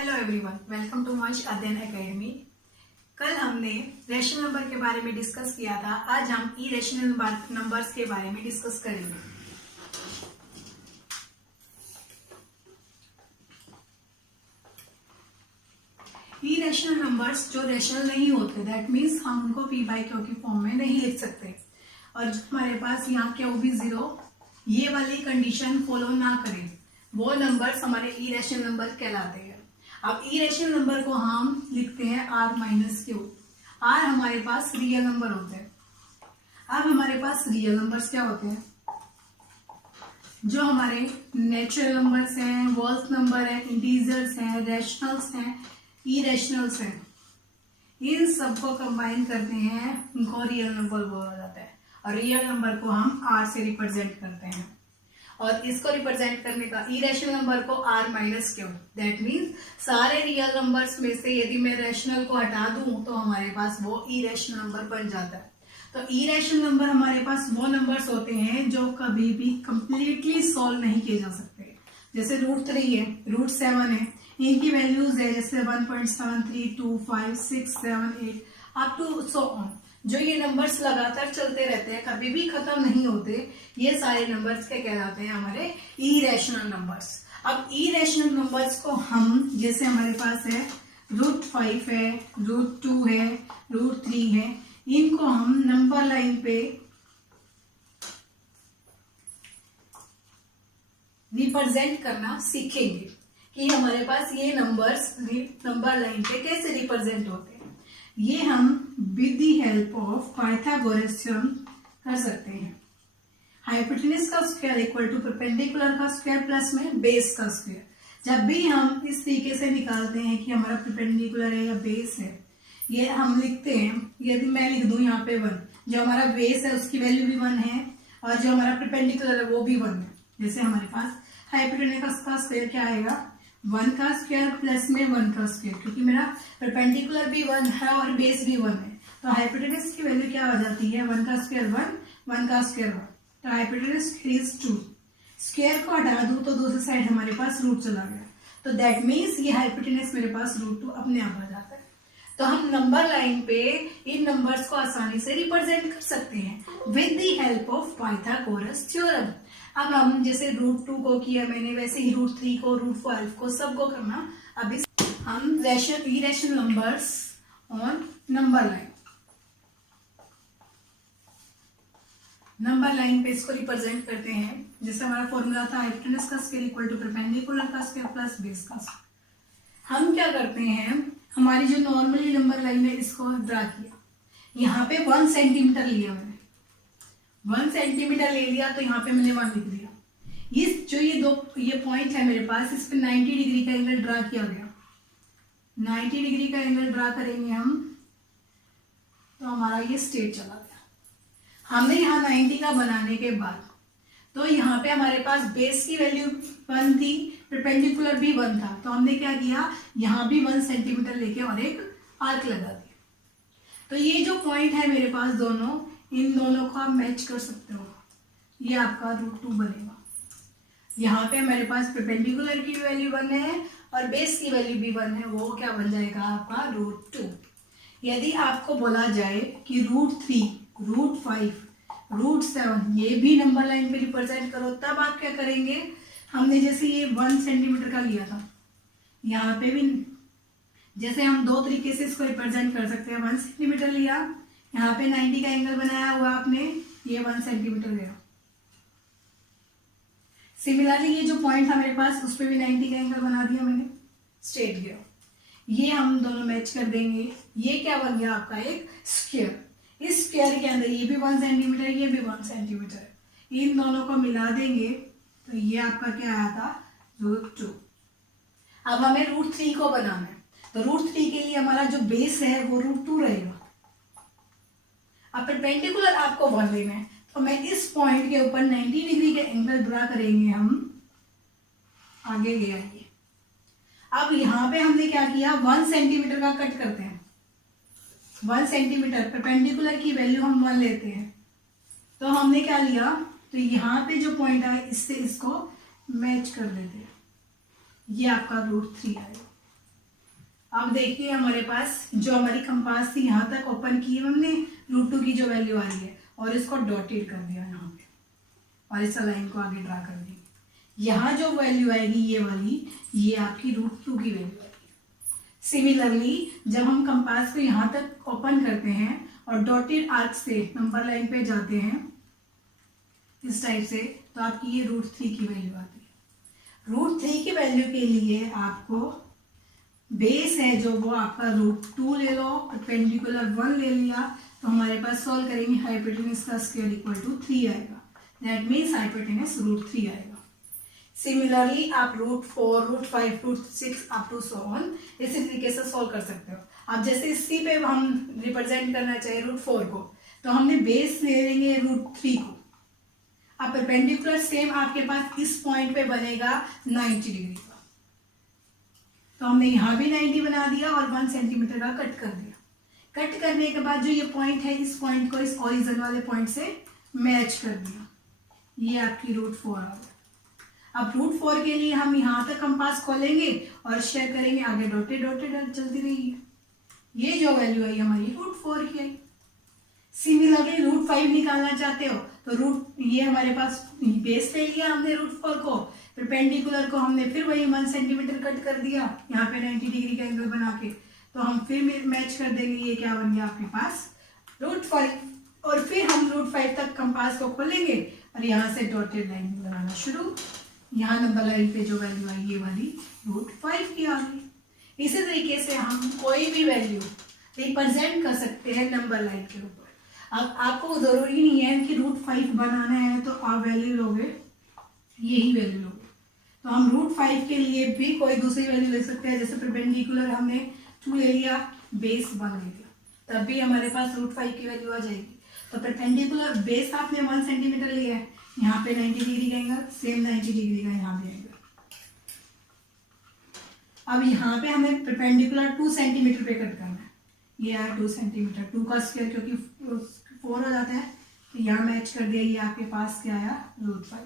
Hello everyone, welcome to मंच अध्ययन academy. कल हमने रेशनल नंबर के बारे में डिस्कस किया था। आज हम इरेशनल नंबर्स के बारे में डिस्कस करेंगे। इरेशनल नंबर्स जो रेशनल नहीं होते, दैट मीन्स हम उनको पी बाई क्यू की फॉर्म में नहीं लिख सकते, और जो हमारे पास यहाँ क्यू भी जीरो ये वाली कंडीशन फॉलो ना करें, वो नंबर्स हमारे इरेशनल नंबर कहलाते हैं। अब इरेशनल नंबर को हम लिखते हैं आर माइनस क्यू। आर हमारे पास रियल नंबर होते हैं। अब हमारे पास रियल नंबर्स क्या होते हैं? जो हमारे नेचुरल नंबर्स हैं, वर्स्ट नंबर है, इंटीजर्स हैं, रैशनल्स हैं, इरेशनल्स हैं, इन सबको कंबाइन करते हैं, उनको रियल नंबर बोला जाता है। और रियल नंबर को हम आर से रिप्रेजेंट करते हैं, और इसको रिप्रेजेंट करने का इरेशनल नंबर को R minus Q. That means सारे रियल नंबर्स में से यदि मैं रैशनल को हटा दूं तो हमारे पास वो इरेशनल नंबर बन जाता है। तो इरेशनल नंबर हमारे पास वो नंबर्स होते हैं जो कभी भी कंप्लीटली सॉल्व नहीं किए जा सकते। जैसे √3 है, √7 है, इनकी वैल्यूज है जैसे 1.732567 अप टू सो ऑन। जो ये नंबर्स लगातार चलते रहते हैं, कभी भी खत्म नहीं होते, ये सारे नंबर्स क्या कहलाते हैं? हमारे इरेशनल नंबर्स। अब इरेशनल नंबर्स को हम, जैसे हमारे पास है √5 है, √2 है, √3 है, इनको हम नंबर लाइन पे रिप्रेजेंट करना सीखेंगे कि हमारे पास ये नंबर्स नंबर लाइन पे कैसे रिप्रेजेंट होते हैं। ये हम with the help of Pythagoras theorem कर सकते हैं। हाइपोटेनस का स्क्वायर इक्वल टू परपेंडिकुलर का स्क्वायर प्लस में बेस का स्क्वायर। जब भी हम इस तरीके से निकालते हैं कि हमारा परपेंडिकुलर है या बेस है, ये हम लिखते हैं। यदि मैं लिख दूं यहाँ पे 1, जो हमारा बेस है उसकी वैल्यू भी 1 है, और जो हमारा परपेंडिकुलर है वो भी 1 है। जैसे हमारे पास हाइपोटेनस का स्क्वायर क्या आएगा? 1 का स्क्वायर प्लस में 1 का स्क्वायर, क्योंकि मेरा परपेंडिकुलर भी 1 है और बेस भी 1 है, तो हाइपोटेनस की वैल्यू क्या हो जाती है? 1 का स्क्वायर 1, 1 का स्क्वायर 1, तो हाइपोटेनस इज 2। स्क्वायर को हटा दूं तो दूसरी साइड हमारे पास रूट चला गया, तो दैट मीन्स ये हाइपोटेनस मेरे पास √2 अपने आप आ जाता है। तो हम नंबर लाइन पे इन नंबर्स को आसानी से रिप्रेजेंट कर सकते हैं with the help of Pythagoras theorem. अब हम जैसे √2 को किया मैंने, वैसे ही √3 को, √5 को, सबको करना। अब हम irrational numbers on number line, number line पे इसको रिप्रेजेंट करते हैं। जैसे हमारा फॉर्मूला था हाइपोटेनस का स्क्वायर इक्वल टू परपेंडिकुलर का स्क्वायर प्लस बेस का स्क्वायर। हम क्या करते हैं, हमारी जो नॉर्मली नंबर लाइन है इसको ड्रा किया, यहाँ पे 1 सेंटीमीटर लिया मैंने, 1 सेंटीमीटर ले लिया, तो यहाँ पे मैंने 1 लिख दिया। ये पॉइंट है मेरे पास, इस पे 90 डिग्री का एंगल ड्रा किया गया। 90 डिग्री का एंगल ड्रा करेंगे हम, तो हमारा ये स्ट्रेट चला गया। हमने यहाँ 90 का बनाने के बाद, तो यहाँ पे हमारे पास बेस की वैल्यू 1 थी, परपेंडिकुलर भी 1 था, तो हमने क्या किया, यहाँ भी 1 सेंटीमीटर लेके और एक आर्क लगा दिया। तो ये जो पॉइंट है मेरे पास दोनों, इन दोनों को आप मैच कर सकते हो, ये आपका √2 बनेगा। यहाँ पे हमारे पास परपेंडिकुलर की वैल्यू 1 है और बेस की वैल्यू भी 1 है, वो क्या बन जाएगा आपका √2। यदि आपको बोला जाए कि √3, √5, √7 ये भी नंबर लाइन पे रिप्रेजेंट करो, तब आप क्या करेंगे? हमने जैसे ये 1 सेंटीमीटर का लिया था, यहाँ पे भी जैसे हम दो तरीके से इसको रिप्रेजेंट कर सकते हैं। 1 सेंटीमीटर लिया, यहाँ पे 90 का एंगल बनाया हुआ आपने, ये 1 सेंटीमीटर गया। सिमिलरली ये जो पॉइंट था मेरे पास, उस पर भी 90 का एंगल बना दिया मैंने, स्ट्रेट गया। ये हम दोनों मैच कर देंगे, ये क्या बन गया आपका? एक स्क्वायर। इस स्क्वायर के अंदर ये भी 1 सेंटीमीटर, ये भी 1 सेंटीमीटर, इन दोनों को मिला देंगे तो ये आपका क्या आया था? √2। अब हमें √3 को बनाना है, तो √3 के लिए हमारा जो बेस है वो √2 रहेगा। अब परपेंडिकुलर आपको 1 लेना है, तो मैं इस पॉइंट के ऊपर 90 डिग्री के एंगल ड्रा करेंगे हम, आगे ले आएंगे। अब यहाँ पे हमने क्या किया, 1 सेंटीमीटर का कट करते हैं। 1 सेंटीमीटर परपेंडिकुलर की वैल्यू हम 1 लेते हैं, तो हमने क्या लिया, तो यहाँ पे जो पॉइंट आया इससे इसको मैच कर देते हैं, ये आपका √3 आएगा। अब देखिए हमारे पास जो हमारी कंपास थी यहाँ तक ओपन की हमने, √2 की जो वैल्यू आ रही है, और इसको डॉटेड कर दिया यहाँ पे, और इस लाइन को आगे ड्रा कर दी। यहाँ जो वैल्यू आएगी ये वाली, ये आपकी √2 की वैल्यू आएगी। सिमिलरली जब हम कंपास को यहाँ तक ओपन करते हैं और डॉटेड आर्क से नंबर लाइन पे जाते हैं इस टाइप से, तो आपकी ये √3 की वैल्यू आती है। √3 की वैल्यू के लिए आपको बेस है जो वो आपका √2 ले लो, परपेंडिकुलर 1 ले लिया, तो हमारे पास सॉल्व करेंगे हाइपोटेनस का स्क्वायर इक्वल टू 3 आएगा। दैट मीन्स हाइपोटेनस √3 आएगा। सिमिलरली आप √4, √5, √6 अप टू सो ऑन इसी तरीके से सॉल्व कर सकते हो। अब जैसे इसी पे हम रिप्रेजेंट करना चाहिए √4 को, तो हमने बेस ले लेंगे √3 को। अब परपेंडिकुलर सेम आपके पास इस पॉइंट पे बनेगा 90 डिग्री का, तो हमने यहाँ भी 90 बना दिया और 1 सेंटीमीटर का कट कर दिया। कट करने के बाद जो ये पॉइंट है, इस पॉइंट को इस ओरिजिन वाले पॉइंट से मैच कर दिया, ये आपकी √4 आ गया। अब √4 के लिए हम यहाँ तक कंपास खोलेंगे और शेयर करेंगे, आगे डॉटेड डॉटेड चलती रहेगी। ये जो वैल्यू आई हमारी √4 की आई। सिमिलरली √5 निकालना चाहते हो तो ये हमारे पास बेस ले लिया हमने √4 को, परपेंडिकुलर को हमने फिर वही 1 सेंटीमीटर कट कर दिया यहाँ पे 90 डिग्री का एंगल बना के, तो हम फिर मैच कर देंगे। ये क्या बन गया आपके पास √5, और फिर हम √5 तक कंपास को खोलेंगे और यहाँ से डॉटेड लाइन लगाना शुरू। यहाँ नंबर लाइन पे जो वैल्यू आई ये वाली √5 की आ गई। इसी तरीके से हम कोई भी वैल्यू रिप्रेजेंट कर सकते हैं नंबर लाइन के ऊपर। अब आपको जरूरी नहीं है कि √5 बनाना है तो आप वैल्यू लोगे, यही वैल्यू लोगे। तो हम √5 के लिए भी कोई दूसरी वैल्यू ले सकते हैं, जैसे परपेंडिकुलर हमने 2 ले लिया, बेस 1 ले लिया, तब भी हमारे पास √5 की वैल्यू आ जाएगी। तो परपेंडिकुलर बेस आपने 1 सेंटीमीटर लिया है, यहाँ पे 90 डिग्री का एंगल, सेम 90 डिग्री का यहाँ पे एंगल। अब यहाँ पे हमें परपेंडिकुलर 2 सेंटीमीटर पे कट करना है, ये आया 2 सेंटीमीटर, 2 का स्क्वायर क्योंकि 4 हो जाता है, तो यहाँ मैच कर दिया, ये आपके पास क्या आया √5।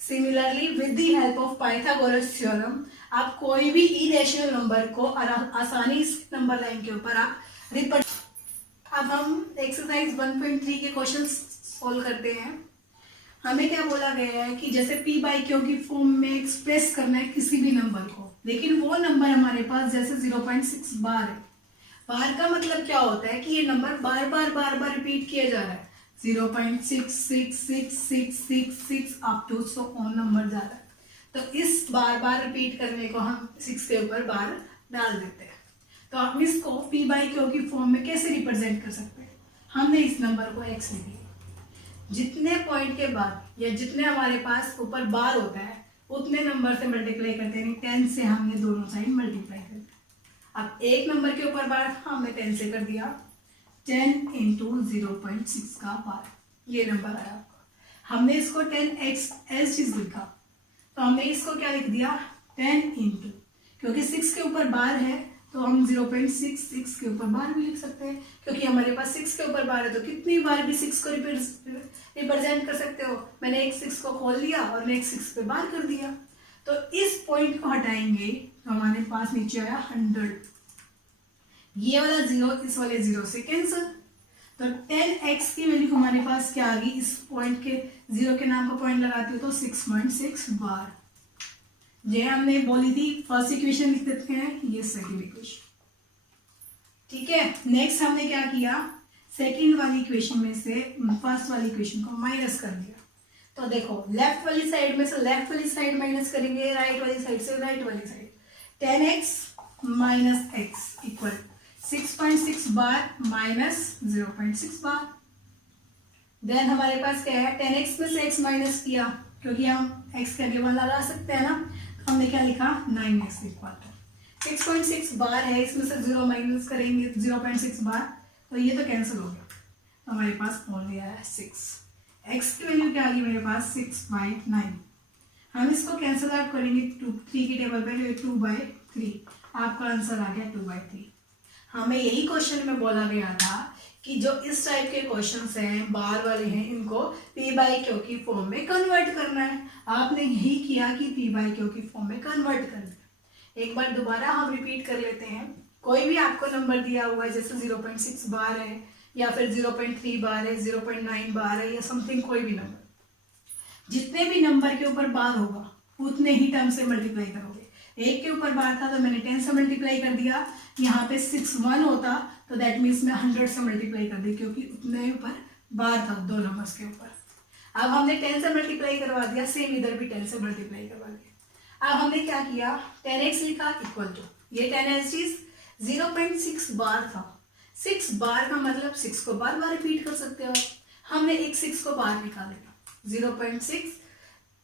Similarly with the help of Pythagoras theorem आप कोई भी इरेशनल नंबर को आसानी इस नंबर लाइन के ऊपर आप रिप्रेजेंट। अब हम एक्सरसाइज 1.3 के क्वेश्चन सोल्व करते हैं। हमें क्या बोला गया है कि जैसे p/q की फॉर्म में एक्सप्रेस करना है किसी भी नंबर को, लेकिन वो नंबर हमारे पास जैसे 0.6 बार है। बार का मतलब क्या होता है कि ये नंबर बार बार रिपीट किया जा रहा है, 0.66666 up to so on number जा रहा है। तो इस बार रिपीट करने को हम 6 के ऊपर बार डाल देते हैं। तो हम इसको p/q की फॉर्म में कैसे रिप्रेजेंट कर सकते हैं? हमने इस नंबर को x लिख लिया, जितने पॉइंट के बाद या जितने हमारे पास ऊपर बार होता है उतने नंबर से मल्टीप्लाई करते हैं। 10 से हमने दोनों साइड मल्टीप्लाई कर दिया। अब एक नंबर के ऊपर बार हमने 10 से कर दिया, 10 × 0.6 का बार, ये नंबर आया आपका। हमने इसको 10x एज चीज लिखा, तो हमने इसको क्या लिख दिया 10 × क्योंकि 6 के ऊपर बार है तो हम 0.66 के ऊपर बार भी लिख सकते हैं, क्योंकि हमारे पास 6 के ऊपर बार है तो कितनी बार भी 6 को रिप्रेजेंट कर सकते हो। मैंने एक 6 को खोल लिया और मैं एक 6 पे बार कर दिया, तो इस पॉइंट को हटाएंगे तो हमारे पास नीचे आया 100। ये वाला 0 इस वाले 0 से कैंसिल, तो 10x की वैल्यू हमारे पास क्या आ गई, इस पॉइंट के 0 के नाम का पॉइंट लगाते हो तो 6.6 बार। ये हमने बोली थी फर्स्ट इक्वेशन लिख देते हैं, ये सेकंड इक्वेशन। ठीक है, नेक्स्ट हमने क्या किया, सेकंड वाली इक्वेशन में से फर्स्ट वाली इक्वेशन को माइनस कर दिया। तो देखो लेफ्ट वाली साइड में से लेफ्ट वाली साइड माइनस करेंगे, राइट वाली साइड से राइट वाली side. 10x minus x equal 6.6 बार माइनस 0.6 बार। देन हमारे पास क्या है, 10x में से x माइनस किया, क्योंकि हम x के आगे 1 लगा सकते हैं ना, तो हमने क्या लिखा 9x इक्वल 6.6 बार है, इसमें से 0 माइनस करेंगे 0.6 बार, तो ये तो कैंसिल हो गया। तो हमारे पास ओनली आया 6। x की वैल्यू क्या आ गई मेरे पास 6/9। हम इसको कैंसिल आउट करेंगे 3 की टेबल पे 2/3, आपका आंसर आ गया 2/3। हमें यही क्वेश्चन में बोला गया था कि जो इस टाइप के क्वेश्चंस हैं बार वाले हैं, इनको p/q की फॉर्म में कन्वर्ट करना है। आपने यही किया कि p/q की फॉर्म में कन्वर्ट करना है। एक बार दोबारा हम रिपीट कर लेते हैं कोई भी आपको नंबर दिया हुआ है, जैसे 0.6 बार है या फिर 0.3 बार है, 0.9 बार है या समथिंग, कोई भी नंबर, जितने भी नंबर के ऊपर बार होगा उतने ही टर्म से मल्टीप्लाई करोगे। एक के ऊपर बार था तो मैंने 10 से मल्टीप्लाई कर दिया, यहाँ पे 6 1 होता तो दैट मीन्स मैं 100 से मल्टीप्लाई कर दी, क्योंकि उतने ऊपर बार था दो नंबर्स के ऊपर। अब हमने 10 से मल्टीप्लाई करवा दिया, सेम इधर भी 10 से मल्टीप्लाई करवा दिया। अब हमने क्या किया, 10x लिखा इक्वल टू, ये 10x चीज 0.6 बार था। 6 बार का मतलब 6 को बार बार रिपीट कर सकते हो। हमने एक 6 को बार निकालेगा, 0.6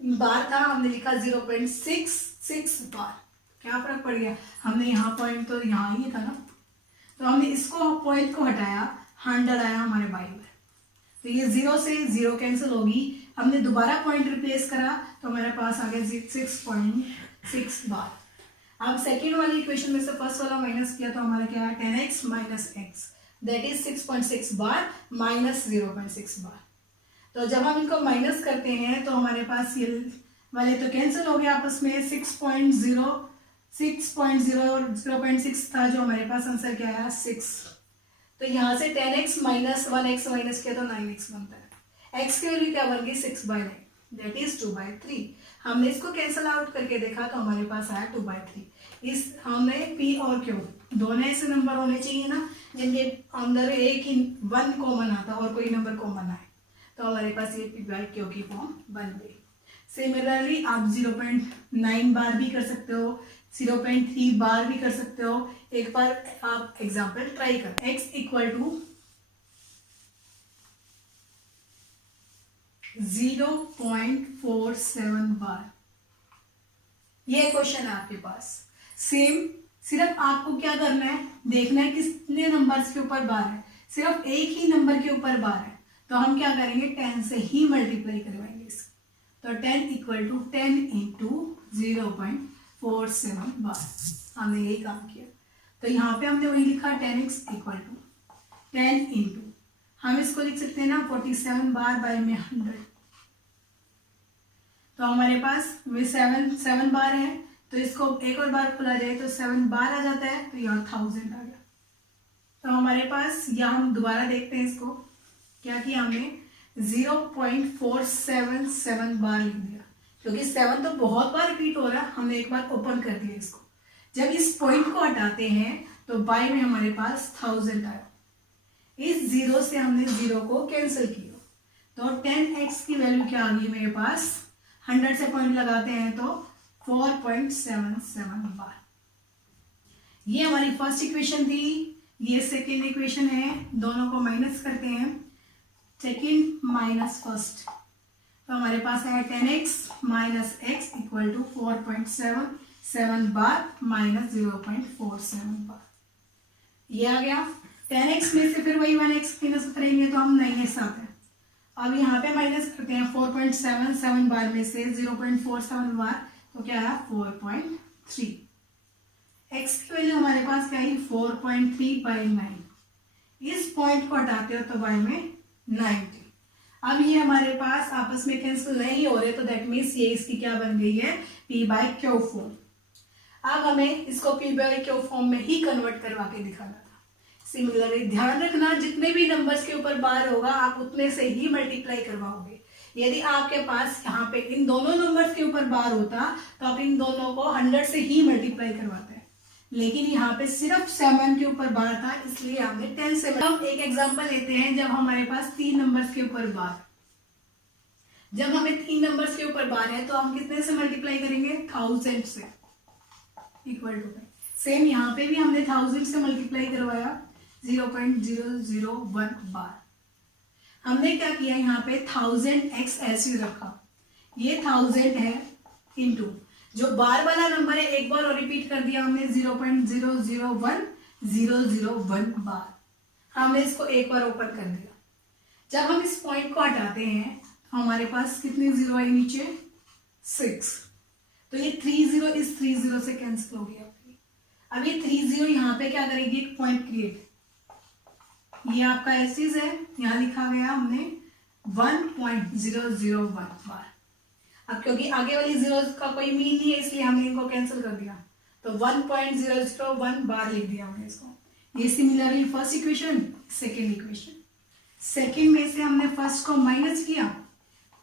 बार था, हमने लिखा 0.66 बार। क्या फर्क पड़ गया, हमने यहाँ पॉइंट तो यहाँ ही था ना, तो हमने इसको पॉइंट को हटाया, 100 आया हमारे बाई में, तो ये 0 से 0 कैंसिल होगी। हमने दोबारा पॉइंट रिप्लेस करा तो हमारे पास आ गया 6.6 बार। अब सेकेंड वाली इक्वेशन में से फर्स्ट वाला माइनस किया तो हमारा क्या है, 10x minus x, that is 6.6 bar minus 0.6 बार। तो जब हम इनको माइनस करते हैं तो हमारे पास ये वाले तो कैंसिल हो गया आपस में, 6.0 और 0.6 था, जो हमारे पास आंसर क्या आया 6। तो यहाँ से 10x माइनस 1x माइनस किया तो 9x बनता है। x की वैल्यू क्या बन गई, 6/9, दैट इज 2/3। हमने इसको कैंसिल आउट करके देखा तो हमारे पास आया 2/3। इस हमने p और q दोनों ऐसे नंबर होने चाहिए ना जिनके अंदर एक ही 1 कॉमन आता और कोई नंबर कॉमन आए, तो हमारे पास ये p/q की फॉर्म बन गई। सिमिलरली आप 0.9 बार भी कर सकते हो, 0.3 बार भी कर सकते हो। एक बार आप एग्जाम्पल ट्राई कर, x इक्वल टू 0.47 बार, ये क्वेश्चन है आपके पास। सेम, सिर्फ आपको क्या करना है, देखना है कितने नंबर्स के ऊपर बार है, सिर्फ एक ही नंबर के ऊपर बार है, तो हम क्या करेंगे 10 से ही मल्टीप्लाई करवाएंगे इसको। तो 10 इक्वल टू 10 इंटू 0.47 बार, हमने यही काम किया। तो यहाँ पे हमने वही लिखा 10x इक्वल टू 10 इंटू, हम इसको लिख सकते हैं ना 47 बार बाय में 100, तो हमारे पास वे 7 बार है, तो इसको एक और बार खुला जाए तो 7 बार आ जाता है, तो यहाँ 1000 आ गया। तो हमारे पास, या हम दोबारा देखते हैं इसको, क्या किया हमने 0.477 बार लिख दिया, क्योंकि 7 तो बहुत बार रिपीट हो रहा है, हमने एक बार ओपन कर दिया इसको। जब इस पॉइंट को हटाते हैं तो बाई में हमारे पास 1000 आया, इस 0 से हमने 0 को कैंसिल किया, तो 10x की वैल्यू क्या आ गई मेरे पास, 100 से पॉइंट लगाते हैं तो 4.77 बार। ये हमारी फर्स्ट इक्वेशन थी, ये सेकेंड इक्वेशन है, दोनों को माइनस करते हैं, सेकेंड माइनस फर्स्ट, तो हमारे पास है 10x minus x equal to 4.77 bar minus 0.47 bar. ये आ गया। 10x में से फिर वही 1x माइनस करेंगे तो हम 9x आते हैं। अब यहाँ पे माइनस करते हैं 4.77 बार में से 0.47 बार, तो क्या है 4.3। x की वैल्यू हमारे पास क्या है 4.3/9, इस पॉइंट को हटाते हो तो y में 90। अब ये हमारे पास आपस में कैंसिल नहीं हो रहे, तो दैट मीन्स ये इसकी क्या बन गई है p/q फॉर्म। अब हमें इसको p/q फॉर्म में ही कन्वर्ट करवा के दिखाना था। सिमिलरली ध्यान रखना, जितने भी नंबर्स के ऊपर बार होगा आप उतने से ही मल्टीप्लाई करवाओगे। यदि आपके पास यहाँ पे इन दोनों नंबर्स के ऊपर बार होता तो आप इन दोनों को 100 से ही मल्टीप्लाई करवाते हैं, लेकिन यहाँ पे सिर्फ 7 के ऊपर बार था, इसलिए हमने 10 से। हम एक एग्जांपल लेते हैं, जब हमारे पास 3 नंबर्स के ऊपर बार, जब हमें 3 नंबर्स के ऊपर बार है तो हम कितने से मल्टीप्लाई करेंगे 1000 से, इक्वल टू सेम यहाँ पे भी हमने 1000 से मल्टीप्लाई करवाया 0.001 बार। हमने क्या किया यहाँ पे 1000x ऐसे रखा, ये 1000 है इंटू जो बार वाला नंबर है एक बार और रिपीट कर दिया हमने 0.001001 बार। हमने इसको एक बार ओपन कर दिया। जब हम इस पॉइंट को हटाते हैं तो हमारे पास कितनी जीरो आई नीचे 6, तो ये 30 इस 30 से कैंसिल हो गया। अब ये 30 यहाँ पे क्या करेगी एक पॉइंट क्रिएट, ये आपका एसिस है, यहाँ लिखा गया हमने 1.001 बार। अब क्योंकि आगे वाली जीरो का कोई मीन नहीं है इसलिए हमने इनको कैंसिल कर दिया, तो 1.001 बार लिख दिया हमने इसको। ये similarly first equation, second equation. Second में से हमने फर्स्ट को माइनस किया,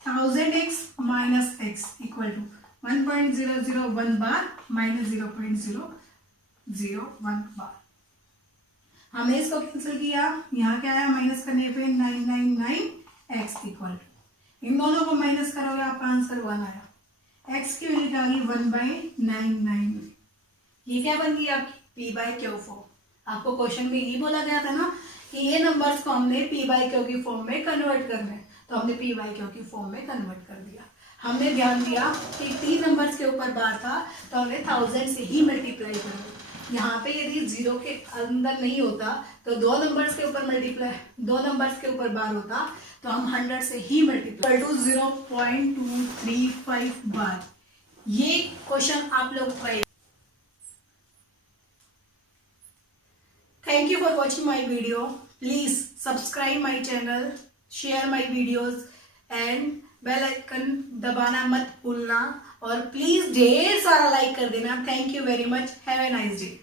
1000x minus x equal to 1.001 bar minus 0.001 bar. हमने इसको कैंसिल किया, यहाँ क्या आया माइनस करने पे 999x इक्वल टू, इन दोनों को माइनस करोगे आपका आंसर 1 आया। x की वैल्यू क्या आ गई 1/99। ये क्या बन गई आपकी p/q फॉर्म। आपको क्वेश्चन में ये बोला गया था ना कि ये नंबर्स को हमने p/q की फॉर्म में कन्वर्ट करना है, तो हमने p/q की फॉर्म में कन्वर्ट कर दिया। हमने ध्यान दिया कि 3 नंबर्स के ऊपर बार था तो हमने 1000 से ही मल्टीप्लाई कर दिया। यहाँ पे यदि 0 के अंदर नहीं होता तो 2 नंबर्स के ऊपर बार होता तो हम 100 से ही मल्टीप्लाई टू 0.235 बार। ये क्वेश्चन आप लोग try. Thank you for watching my video. Please subscribe my channel, share my videos and bell icon दबाना मत भूलना और प्लीज ढेर सारा लाइक कर देना। Thank you very much. Have a nice day.